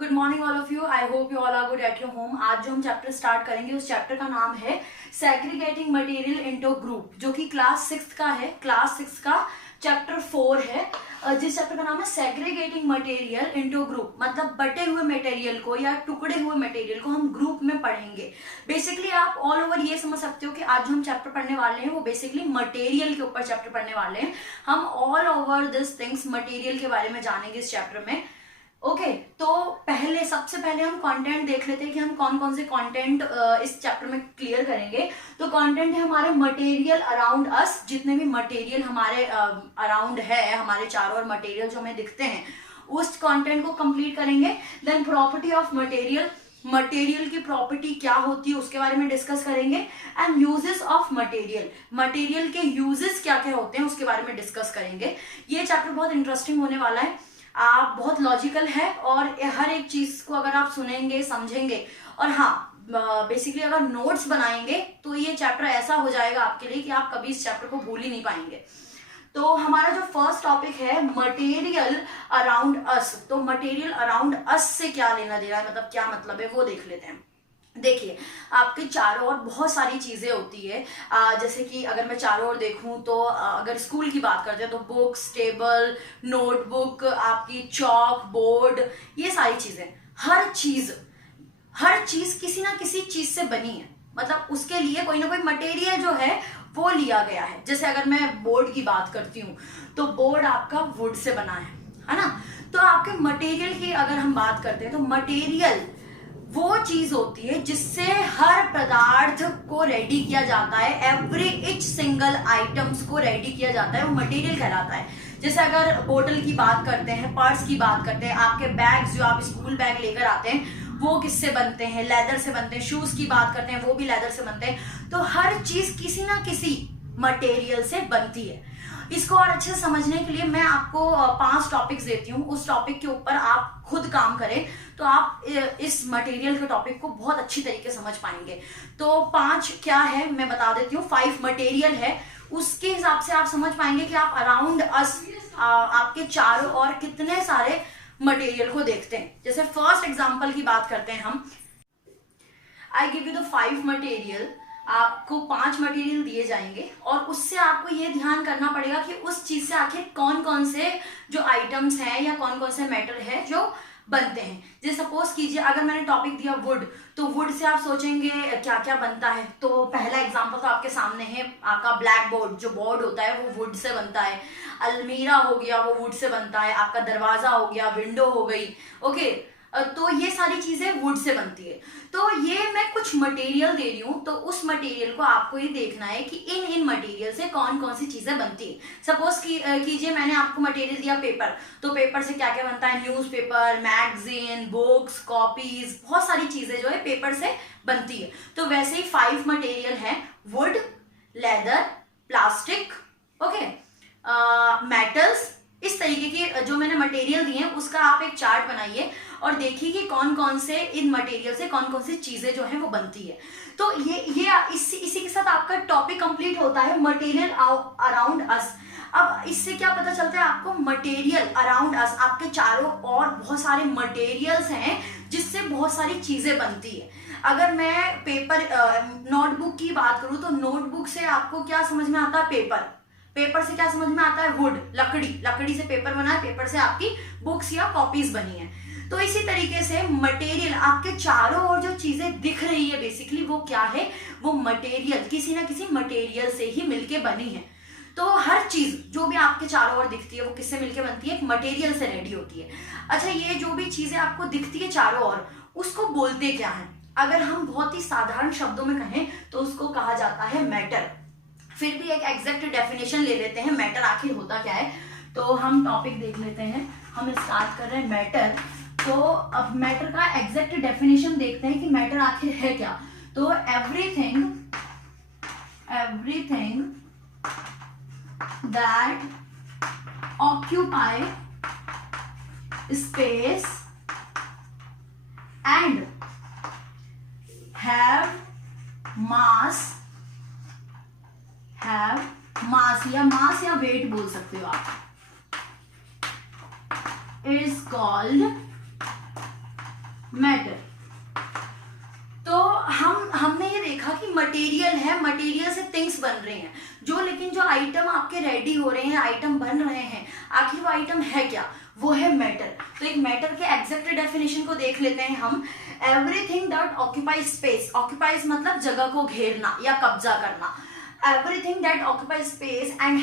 Good morning all of you. I hope you all are good at your home. आज जो हम chapter start करेंगे उस chapter का नाम है सेग्रीगेटिंग मटेरियल इनटू ग्रुप, जो कि क्लास 6 का है। क्लास 6 का चैप्टर 4 है, जिस चैप्टर का नाम है सेग्रीगेटिंग मटेरियल इनटू ग्रुप। मतलब बटे हुए मटेरियल को या टुकड़े हुए मटेरियल को हम ग्रुप में पढ़ेंगे। बेसिकली आप ऑल ओवर ये समझ सकते हो कि आज जो हम चैप्टर पढ़ने वाले हैं वो बेसिकली मटेरियल के ऊपर चैप्टर पढ़ने वाले हैं। हम all over this things material के बारे में जानेंगे इस चैप्टर में। ओके तो सबसे पहले हम कंटेंट देख लेते हैं कि हम कौन कौन से कंटेंट इस चैप्टर में क्लियर करेंगे। तो कंटेंट है हमारे मटेरियल अराउंड अस। जितने भी मटेरियल हमारे अराउंड है, हमारे चारों ओर मटेरियल जो हमें दिखते हैं, उस कंटेंट को कंप्लीट करेंगे। Then property of material, material की प्रॉपर्टी क्या होती है उसके बारे में डिस्कस करेंगे। And uses of material, material के यूजेस क्या क्या होते हैं उसके बारे में डिस्कस करेंगे। ये चैप्टर बहुत इंटरेस्टिंग होने वाला है। आप बहुत लॉजिकल है और हर एक चीज को अगर आप सुनेंगे, समझेंगे और हाँ बेसिकली अगर नोट्स बनाएंगे तो ये चैप्टर ऐसा हो जाएगा आपके लिए कि आप कभी इस चैप्टर को भूल ही नहीं पाएंगे। तो हमारा जो फर्स्ट टॉपिक है मटेरियल अराउंड अस। तो मटेरियल अराउंड अस से क्या लेना देना है, मतलब क्या मतलब है वो देख लेते हैं। देखिए आपके चारों ओर बहुत सारी चीजें होती है। जैसे कि अगर मैं चारों ओर देखूं तो अगर स्कूल की बात करते हैं तो बुक्स, टेबल, नोटबुक, आपकी चॉक, बोर्ड, ये सारी चीजें, हर चीज किसी ना किसी चीज से बनी है। मतलब उसके लिए कोई ना कोई मटेरियल जो है वो लिया गया है। जैसे अगर मैं बोर्ड की बात करती हूँ तो बोर्ड आपका वुड से बना है ना। तो आपके मटेरियल की अगर हम बात करते हैं तो मटेरियल वो चीज होती है जिससे हर पदार्थ को रेडी किया जाता है। एवरी इच सिंगल आइटम्स को रेडी किया जाता है, वो मटेरियल कहलाता है। जैसे अगर बोतल की बात करते हैं, पर्स की बात करते हैं, आपके बैग्स जो आप स्कूल बैग लेकर आते हैं वो किससे बनते हैं, लेदर से बनते हैं। शूज की बात करते हैं वो भी लेदर से बनते हैं। तो हर चीज किसी ना किसी मटेरियल से बनती है। इसको और अच्छे से समझने के लिए मैं आपको 5 टॉपिक्स देती हूँ। उस टॉपिक के ऊपर आप खुद काम करें तो आप इस मटेरियल के टॉपिक को बहुत अच्छी तरीके से समझ पाएंगे। तो 5 क्या है मैं बता देती हूँ। 5 मटेरियल है, उसके हिसाब से आप समझ पाएंगे कि आप अराउंड अस आपके चारों ओर कितने सारे मटेरियल को देखते हैं। जैसे फर्स्ट एग्जांपल की बात करते हैं हम। I give you the 5 material. आपको 5 मटेरियल दिए जाएंगे और उससे आपको ये ध्यान करना पड़ेगा कि उस चीज से आखिर कौन कौन से जो आइटम्स हैं या कौन कौन से मेटल है जो बनते हैं। जैसे सपोज कीजिए अगर मैंने टॉपिक दिया वुड, तो वुड से आप सोचेंगे क्या क्या बनता है। तो पहला एग्जांपल तो आपके सामने है, आपका ब्लैक बोर्ड जो बोर्ड होता है वो वुड से बनता है। अलमीरा हो गया वो वुड से बनता है। आपका दरवाजा हो गया, विंडो हो गई। ओके तो ये सारी चीजें वुड से बनती है। तो ये मैं कुछ मटेरियल दे रही हूँ, तो उस मटेरियल को आपको ये देखना है कि इन मटेरियल से कौन कौन सी चीजें बनती है। सपोज कीजिए मैंने आपको मटेरियल दिया पेपर, तो पेपर से क्या क्या बनता है, न्यूज़पेपर, मैगजीन, बुक्स, कॉपीज, बहुत सारी चीजें जो है पेपर से बनती है। तो वैसे ही 5 मटेरियल है, would, leather, plastic, okay, metals. इस तरीके की जो मैंने मटेरियल दिए हैं उसका आप एक चार्ट बनाइए और देखिए कि कौन कौन से इन मटेरियल से कौन कौन सी चीजें जो है वो बनती है। तो ये इसी के साथ आपका टॉपिक कंप्लीट होता है मटेरियल अराउंड अस। अब इससे क्या पता चलता है आपको, मटेरियल अराउंड अस, आपके चारों ओर बहुत सारे मटेरियल्स हैं जिससे बहुत सारी चीजें बनती है। अगर मैं पेपर नोटबुक की बात करूं तो नोटबुक से आपको क्या समझ में आता है, पेपर से क्या समझ में आता है, वुड, लकड़ी से पेपर बना है, पेपर से आपकी बुक्स या कॉपीज बनी है। तो इसी तरीके से मटेरियल, आपके चारों ओर जो चीजें दिख रही है बेसिकली वो क्या है, वो मटेरियल, किसी ना किसी मटेरियल से ही मिलके बनी है। तो हर चीज जो भी आपके चारों ओर दिखती है वो किससे मिलके बनती है, एक मटेरियल से रेडी होती है। अच्छा ये जो भी चीजें आपको दिखती है चारों ओर, उसको बोलते क्या है। अगर हम बहुत ही साधारण शब्दों में कहें तो उसको कहा जाता है मैटर। फिर भी एक एग्जैक्ट डेफिनेशन ले लेते हैं, मैटर आखिर होता क्या है। तो हम टॉपिक देख लेते हैं, हम स्टार्ट कर रहे हैं मैटर। तो अब मैटर का एग्जैक्ट डेफिनेशन देखते हैं कि मैटर आखिर है क्या। तो everything that occupy space and have मास या वेट बोल सकते हो आप, इज कॉल्ड मैटर। तो हमने ये देखा कि मटेरियल है, मटेरियल से थिंग्स बन रहे हैं जो, लेकिन जो आइटम आपके रेडी हो रहे हैं, आइटम बन रहे हैं, आखिर वो आइटम है क्या? वो है मैटर। तो एक मैटर के एग्जैक्ट डेफिनेशन को देख लेते हैं हम। Everything that occupies space, occupies मतलब जगह को घेरना या कब्जा करना। Everything that occupies space and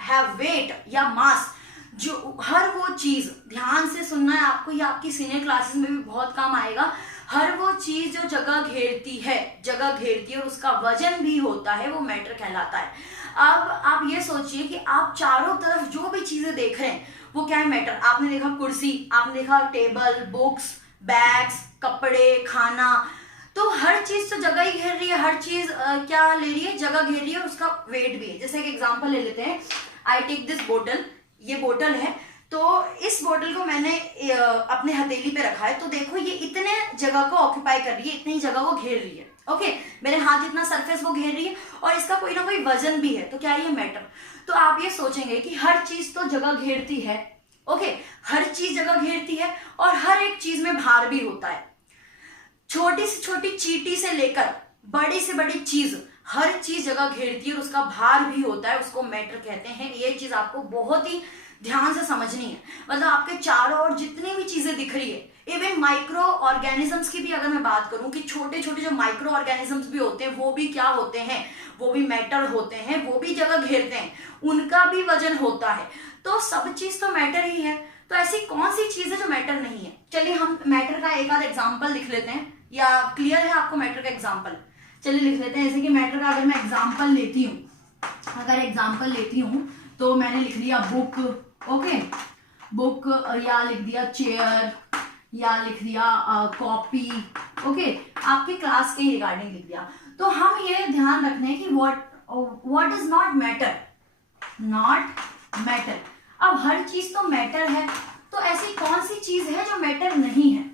have weight या मास, जो हर वो चीज, ध्यान से सुनना है आपको, ये आपकी सीनियर क्लासेस में भी बहुत काम आएगा। हर वो चीज जो जगह घेरती है, जगह घेरती है और उसका वजन भी होता है, वो मैटर कहलाता है। अब आप ये सोचिए कि आप चारों तरफ जो भी चीजें देख रहे हैं वो क्या है? मैटर। आपने देखा कुर्सी, आपने देखा टेबल, बुक्स, बैग्स, कपड़े, खाना, तो हर चीज तो जगह ही घेर रही है, हर चीज क्या ले रही है? जगह घेर रही है और उसका वेट भी है। जैसे एक एग्जांपल ले लेते हैं, आई टेक दिस बोतल, ये बोतल है, तो इस बोतल को मैंने अपने हथेली पे रखा है, तो देखो ये इतने जगह को ऑक्यूपाई कर रही है, इतनी जगह को घेर रही है। ओके, मेरे हाथ जितना सरफेस वो घेर रही है और इसका कोई ना कोई वजन भी है, तो क्या है ये? मैटर। तो आप ये सोचेंगे कि हर चीज तो जगह घेरती है। ओके, हर चीज जगह घेरती है और हर एक चीज में भार भी होता है। छोटी से छोटी चींटी से लेकर बड़ी से बड़ी चीज, हर चीज जगह घेरती है और उसका भार भी होता है, उसको मैटर कहते हैं। ये चीज आपको बहुत ही ध्यान से समझनी है। मतलब आपके चारों ओर जितनी भी चीजें दिख रही है, इवन माइक्रो ऑर्गेनिजम्स की भी अगर मैं बात करूं कि छोटे छोटे जो माइक्रो ऑर्गेनिजम्स भी होते हैं, वो भी क्या होते हैं? वो भी मैटर होते हैं, वो भी जगह घेरते हैं, उनका भी वजन होता है। तो सब चीज तो मैटर ही है। तो ऐसी कौन सी चीज है जो मैटर नहीं है? चलिए हम मैटर का एक आध एग्जाम्पल लिख लेते हैं, या क्लियर है आपको मैटर का एग्जाम्पल? चलिए लिख लेते हैं। जैसे कि मैटर का अगर मैं एग्जाम्पल लेती हूँ, तो मैंने लिख दिया बुक। ओके, बुक, या लिख दिया चेयर, या लिख दिया कॉपी। ओके, आपके क्लास के रिगार्डिंग लिख दिया। तो हम ये ध्यान रखना है कि what is not matter, not matter. अब हर चीज तो मैटर है, तो ऐसी कौन सी चीज है जो मैटर नहीं है?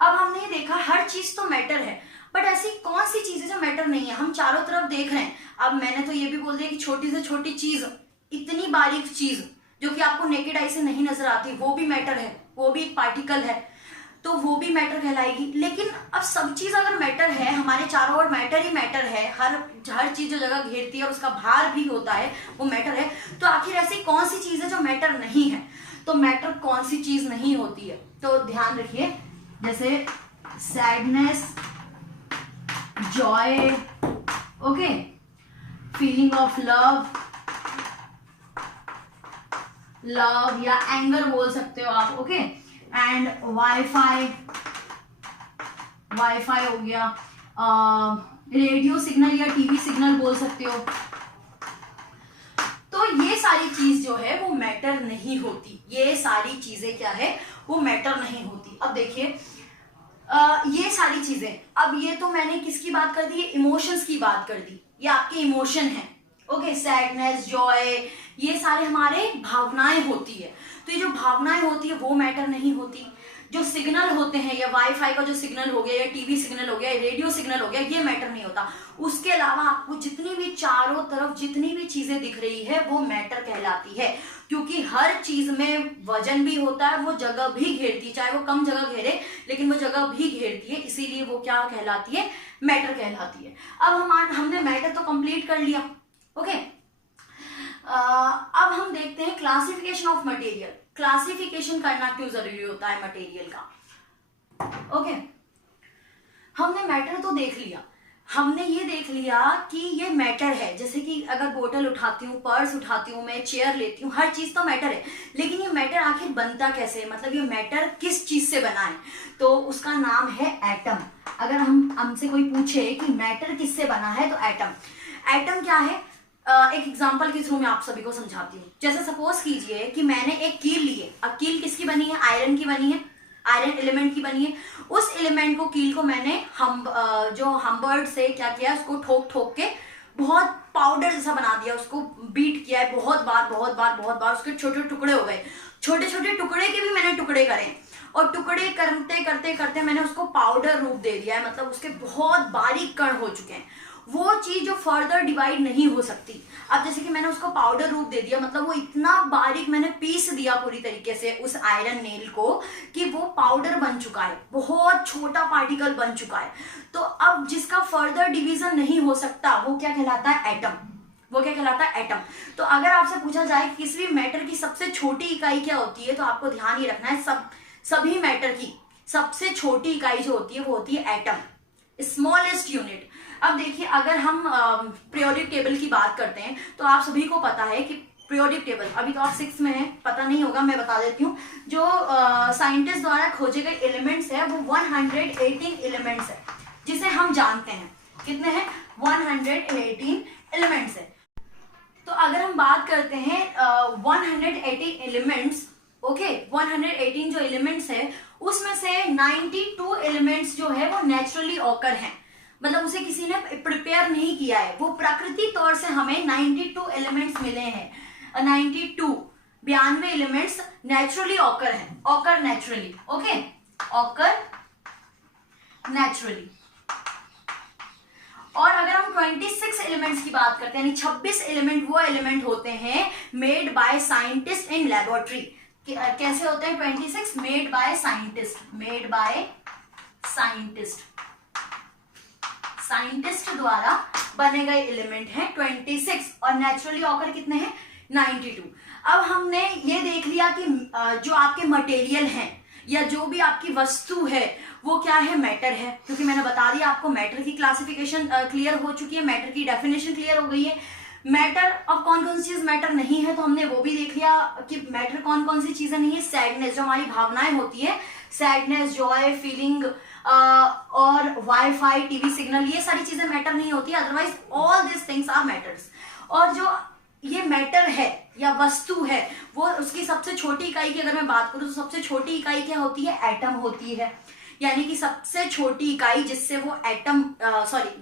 अब हमने ये देखा हर चीज तो मैटर है, बट ऐसी कौन सी चीज है जो मैटर नहीं है? हम चारों तरफ देख रहे हैं। अब मैंने तो ये भी बोल दिया कि छोटी से छोटी चीज, इतनी बारीक चीज जो कि आपको नेकेड आई से नहीं नजर आती, वो भी मैटर है, वो भी एक पार्टिकल है, तो वो भी मैटर कहलाएगी। लेकिन अब सब चीज अगर मैटर है, हमारे चारों ओर मैटर ही मैटर है, हर चीज जो जगह घेरती है और उसका भार भी होता है, वो मैटर है, तो आखिर ऐसी कौन सी चीज है जो मैटर नहीं है? तो मैटर कौन सी चीज नहीं होती है? तो ध्यान रखिए, जैसे sadness, Joy, okay, feeling of love या एंगर बोल सकते हो आप। ओके, एंड वाईफाई हो गया, रेडियो सिग्नल या टीवी सिग्नल बोल सकते हो। तो ये सारी चीज जो है वो मैटर नहीं होती, ये सारी चीजें क्या है? वो मैटर नहीं होती। अब देखिए ये सारी चीजें, अब ये तो मैंने किसकी बात कर दी? इमोशंस की बात कर दी, ये आपके इमोशन है। ओके, सैडनेस, जॉय, ये सारे हमारे भावनाएं होती है। तो ये जो भावनाएं होती है वो मैटर नहीं होती। जो सिग्नल होते हैं, या वाईफाई का जो सिग्नल हो गया, या टीवी सिग्नल हो गया, या रेडियो सिग्नल हो गया, ये मैटर नहीं होता। उसके अलावा आपको जितनी भी चारों तरफ जितनी भी चीजें दिख रही है वो मैटर कहलाती है, क्योंकि हर चीज में वजन भी होता है, वो जगह भी घेरती है, चाहे वो कम जगह घेरे लेकिन वो जगह भी घेरती है, इसीलिए वो क्या कहलाती है? मैटर कहलाती है। अब हमने मैटर तो कंप्लीट कर लिया। ओके, अब हम देखते हैं क्लासिफिकेशन ऑफ मटेरियल। क्लासिफिकेशन करना क्यों जरूरी होता है मटेरियल का? ओके, हमने मैटर तो देख लिया, हमने ये देख लिया कि ये मैटर है। जैसे कि अगर बोतल उठाती हूँ, पर्स उठाती हूँ, मैं चेयर लेती हूँ, हर चीज तो मैटर है। लेकिन ये मैटर आखिर बनता कैसे है? मतलब ये मैटर किस चीज से बना है? तो उसका नाम है एटम। अगर हमसे कोई पूछे कि मैटर किससे बना है, तो एटम क्या है? एक एग्जांपल के थ्रू मैं आप सभी को समझाती हूँ। जैसे सपोज कीजिए कि मैंने एक कील ली है। अब कील किसकी बनी है? आयरन की बनी है, आयरन एलिमेंट की बनी है। उस एलिमेंट को, कील को मैंने जो हमबर्ड से क्या किया, उसको ठोक के बहुत पाउडर जैसा बना दिया, उसको बीट किया है बहुत बार, उसके छोटे टुकड़े हो गए। छोटे छोटे टुकड़े के भी मैंने टुकड़े करे, और टुकड़े करते करते मैंने उसको पाउडर रूप दे दिया है, मतलब उसके बहुत बारीक कण हो चुके हैं। वो चीज जो फर्दर डिवाइड नहीं हो सकती। अब जैसे कि मैंने उसको पाउडर रूप दे दिया, मतलब वो इतना बारीक मैंने पीस दिया पूरी तरीके से उस आयरन नेल को कि वो पाउडर बन चुका है, बहुत छोटा पार्टिकल बन चुका है। तो अब जिसका फर्दर डिवीजन नहीं हो सकता वो क्या कहलाता है? एटम। वो क्या कहलाता है? एटम। तो अगर आपसे पूछा जाए कि किसी भी मैटर की सबसे छोटी इकाई क्या होती है, तो आपको ध्यान ये रखना है सभी मैटर की सबसे छोटी इकाई जो होती है वो होती है एटम, स्मॉलेस्ट यूनिट। अब देखिए, अगर हम पीरियोडिक टेबल की बात करते हैं तो आप सभी को पता है कि पीरियोडिक टेबल, अभी तो आप 6 में हैं, पता नहीं होगा, मैं बता देती हूँ। जो साइंटिस्ट द्वारा खोजे गए एलिमेंट्स है वो 118 एलिमेंट्स है, जिसे हम जानते हैं। कितने हैं? 118 एलिमेंट्स है। तो अगर हम बात करते हैं 118 एलिमेंट्स, ओके, 118 जो एलिमेंट्स है उसमें से 92 एलिमेंट्स जो है वो नेचुरली ऑकर हैं, मतलब उसे किसी ने प्रिपेयर नहीं किया है, वो प्राकृतिक तौर से हमें 92 एलिमेंट्स मिले हैं। 92 एलिमेंट्स नेचुरली ऑकर हैं, occur naturally, okay, occur naturally. और अगर हम 26 एलिमेंट्स की बात करते हैं, यानी 26 एलिमेंट वो एलिमेंट होते हैं made by scientist in laboratory. कैसे होते हैं 26? Made by scientist, made by scientist, scientist द्वारा बने गए एलिमेंट हैं 26, और नेचुरली ऑकर कितने हैं? 92। अब हमने ये देख लिया कि जो आपके मटेरियल हैं या जो भी आपकी वस्तु है वो क्या है? मैटर है, क्योंकि मैंने बता दिया आपको मैटर की क्लासिफिकेशन क्लियर हो चुकी है, मैटर की डेफिनेशन क्लियर हो गई है। मैटर, अब कौन कौन सी चीज मैटर नहीं है तो हमने वो भी देख लिया कि मैटर कौन कौन सी चीजें नहीं है। सैडनेस, जो हमारी भावनाएं होती है, सैडनेस, जॉय, फीलिंग और वाईफाई, टीवी सिग्नल, ये सारी चीजें मैटर नहीं होती, otherwise all this things are matters. और जो ये मैटर है या वस्तु है वो उसकी सबसे छोटी इकाई की अगर मैं बात करूं तो सबसे छोटी इकाई क्या होती है? एटम होती है। यानी कि सबसे छोटी इकाई जिससे वो एटम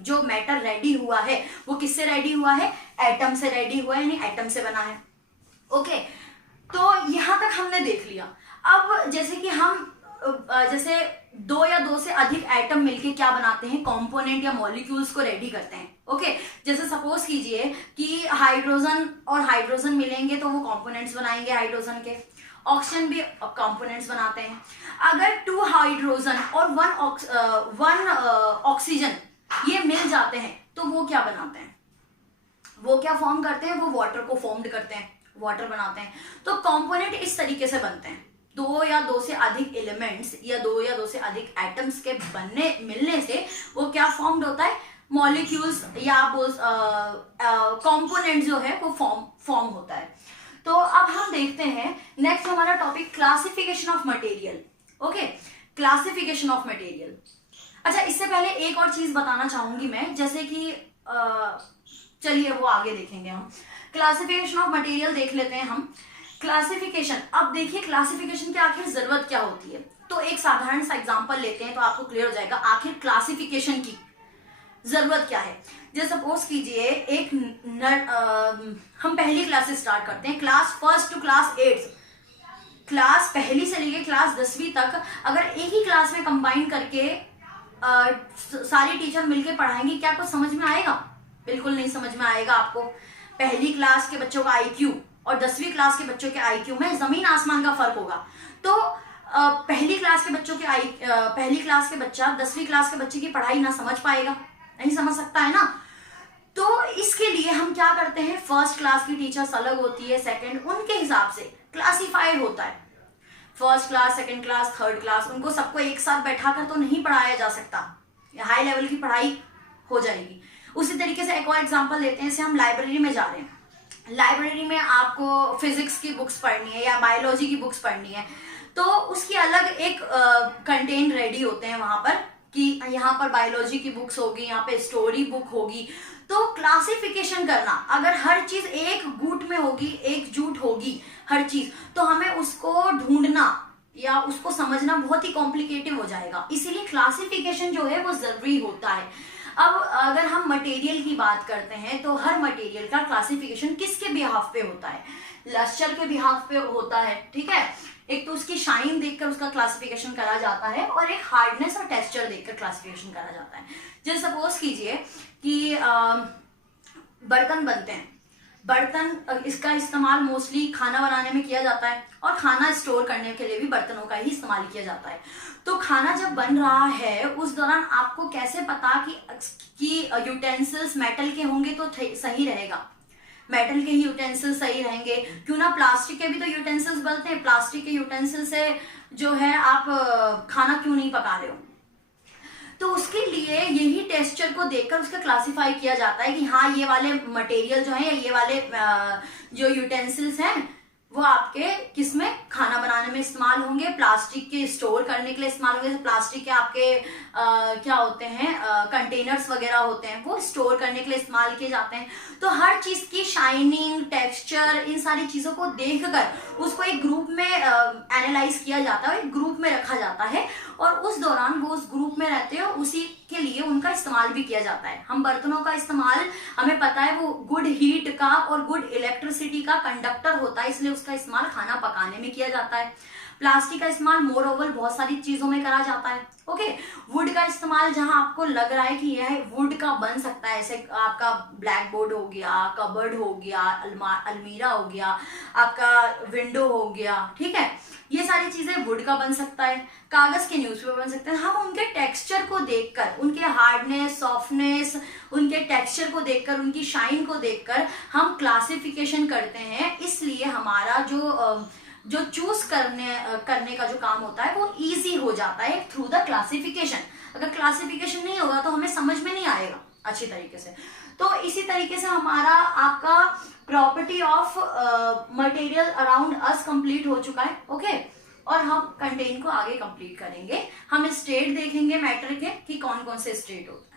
जो मैटर रेडी हुआ है वो किससे रेडी हुआ है? एटम से रेडी हुआ है, यानी एटम से बना है। ओके, तो यहां तक हमने देख लिया। अब जैसे कि हम जैसे 2 या 2 से अधिक एटम मिलके क्या बनाते हैं? कंपोनेंट या मॉलिक्यूल्स को रेडी करते हैं। ओके, जैसे सपोज कीजिए कि हाइड्रोजन और हाइड्रोजन मिलेंगे तो वो कंपोनेंट्स बनाएंगे हाइड्रोजन के। ऑक्सीजन भी कंपोनेंट्स बनाते हैं। अगर 2 हाइड्रोजन और 1 ऑक्सीजन ये मिल जाते हैं तो वो क्या बनाते हैं? वो क्या फॉर्म करते हैं? वो वाटर को फॉर्म्ड करते हैं, वाटर बनाते हैं। तो कंपोनेंट इस तरीके से बनते हैं। 2 या 2 से अधिक एलिमेंट्स या 2 या 2 से अधिक एटम्स के मिलने से वो क्या फॉर्म्ड होता है? मॉलिक्यूल्स या कंपोनेंट जो है वो फॉर्म होता है। तो अब हम देखते हैं नेक्स्ट हमारा topic classification of material. Okay, classification of material. अच्छा, इससे पहले एक और चीज बताना चाहूंगी मैं, जैसे कि चलिए वो आगे देखेंगे हम। क्लासिफिकेशन ऑफ मटेरियल देख लेते हैं हम। क्लासिफिकेशन, अब देखिए क्लासिफिकेशन की आखिर जरूरत क्या होती है। तो एक साधारण सा एग्जांपल लेते हैं तो आपको क्लियर हो जाएगा आखिर क्लासिफिकेशन की जरूरत क्या है। जैसे सपोज कीजिए हम पहली क्लास से स्टार्ट करते हैं, क्लास 1 टू क्लास 8, क्लास पहली से लेके क्लास 10वीं तक अगर एक ही क्लास में कंबाइन करके सारी टीचर मिलके पढ़ाएंगे, क्या कुछ समझ में आएगा? बिल्कुल नहीं समझ में आएगा आपको। पहली क्लास के बच्चों का IQ और 10वीं क्लास के बच्चों के IQ में जमीन आसमान का फर्क होगा। तो पहली क्लास के बच्चा 10वीं क्लास के बच्चे की पढ़ाई ना समझ पाएगा, नहीं समझ सकता है ना। तो इसके लिए हम क्या करते हैं, फर्स्ट क्लास की टीचर्स अलग होती है, सेकंड, उनके हिसाब से क्लासिफाइड होता है। First class, second class, third class, उनको सबको एक साथ बैठाकर तो नहीं पढ़ाया जा सकता, हाई लेवल की पढ़ाई हो जाएगी। उसी तरीके से एक और एग्जांपल लेते हैं, जैसे हम लाइब्रेरी में जा रहे हैं, लाइब्रेरी में आपको फिजिक्स की बुक्स पढ़नी है या बायोलॉजी की बुक्स पढ़नी है, तो उसकी अलग एक कंटेंट रेडी होते हैं वहां पर कि यहाँ पर बायोलॉजी की बुक्स होगी, यहाँ पे स्टोरी बुक होगी। तो क्लासिफिकेशन करना, अगर हर चीज एक गुट में होगी, एकजुट होगी हर चीज, तो हमें उसको ढूंढना या उसको समझना बहुत ही कॉम्प्लिकेटिव हो जाएगा। इसीलिए क्लासिफिकेशन जो है वो जरूरी होता है। अब अगर हम मटेरियल की बात करते हैं तो हर मटेरियल का क्लासिफिकेशन किसके बिहाफ पे होता है? लस्टर के बिहाफ पे होता है, ठीक है। एक तो उसकी शाइन देखकर उसका क्लासिफिकेशन करा जाता है और एक हार्डनेस और टेक्सचर देखकर क्लासिफिकेशन करा जाता है। जैसे सपोज कीजिए कि बर्तन बनते हैं, बर्तन इसका इस्तेमाल मोस्टली खाना बनाने में किया जाता है और खाना स्टोर करने के लिए भी बर्तनों का ही इस्तेमाल किया जाता है। तो खाना जब बन रहा है उस दौरान आपको कैसे पता कि यूटेंसिल्स मेटल के होंगे तो सही रहेगा, मेटल के ही यूटेंसिल्स सही रहेंगे, क्यों ना प्लास्टिक के भी तो यूटेंसिल्स बनते हैं, प्लास्टिक के यूटेंसिल से जो है आप खाना क्यों नहीं पका रहे हो। तो उसके लिए यही टेक्सचर को देखकर उसका क्लासिफाई किया जाता है कि हाँ ये वाले मटेरियल जो है या ये वाले जो यूटेंसिल्स हैं वो आपके किसमें खाना बनाने में इस्तेमाल होंगे, प्लास्टिक के स्टोर करने के लिए इस्तेमाल होंगे। प्लास्टिक के आपके क्या होते हैं कंटेनर्स वगैरह होते हैं वो स्टोर करने के लिए इस्तेमाल किए जाते हैं। तो हर चीज की शाइनिंग, टेक्सचर, इन सारी चीजों को देखकर उसको एक ग्रुप में एनालाइज किया जाता है, एक ग्रुप में रखा जाता है और उस दौरान वो उस ग्रुप में रहते हैं, उसी के लिए उनका इस्तेमाल भी किया जाता है। हम बर्तनों का इस्तेमाल हमें पता है वो गुड हीट का और गुड इलेक्ट्रिसिटी का कंडक्टर होता है, इसलिए उसका इस्तेमाल खाना पकाने में किया जाता है। प्लास्टिक का इस्तेमाल मोर ओवर बहुत सारी चीजों में करा जाता है। ओके, वुड का इस्तेमाल जहां आपको लग रहा है कि यह वुड का बन सकता है, ऐसे आपका ब्लैक बोर्ड हो गया, कबर्ड हो गया, अलमीरा हो गया, आपका विंडो हो गया, ठीक है, ये सारी चीजें वुड का बन सकता है। कागज के न्यूज़पेपर बन सकते हैं। हम उनके टेक्सचर को देखकर, उनके हार्डनेस, सॉफ्टनेस, उनके टेक्सचर को देखकर, उनकी शाइन को देखकर हम क्लासिफिकेशन करते हैं। इसलिए हमारा जो चूज करने का जो काम होता है वो इजी हो जाता है थ्रू द क्लासिफिकेशन। अगर क्लासिफिकेशन नहीं होगा तो हमें समझ में नहीं आएगा अच्छी तरीके से। तो इसी तरीके से हमारा आपका property of material around us complete हो चुका है। ओके, और हम कंटेंट को आगे कंप्लीट करेंगे। हम स्टेट देखेंगे मैटर के कि कौन कौन से स्टेट होते हैं।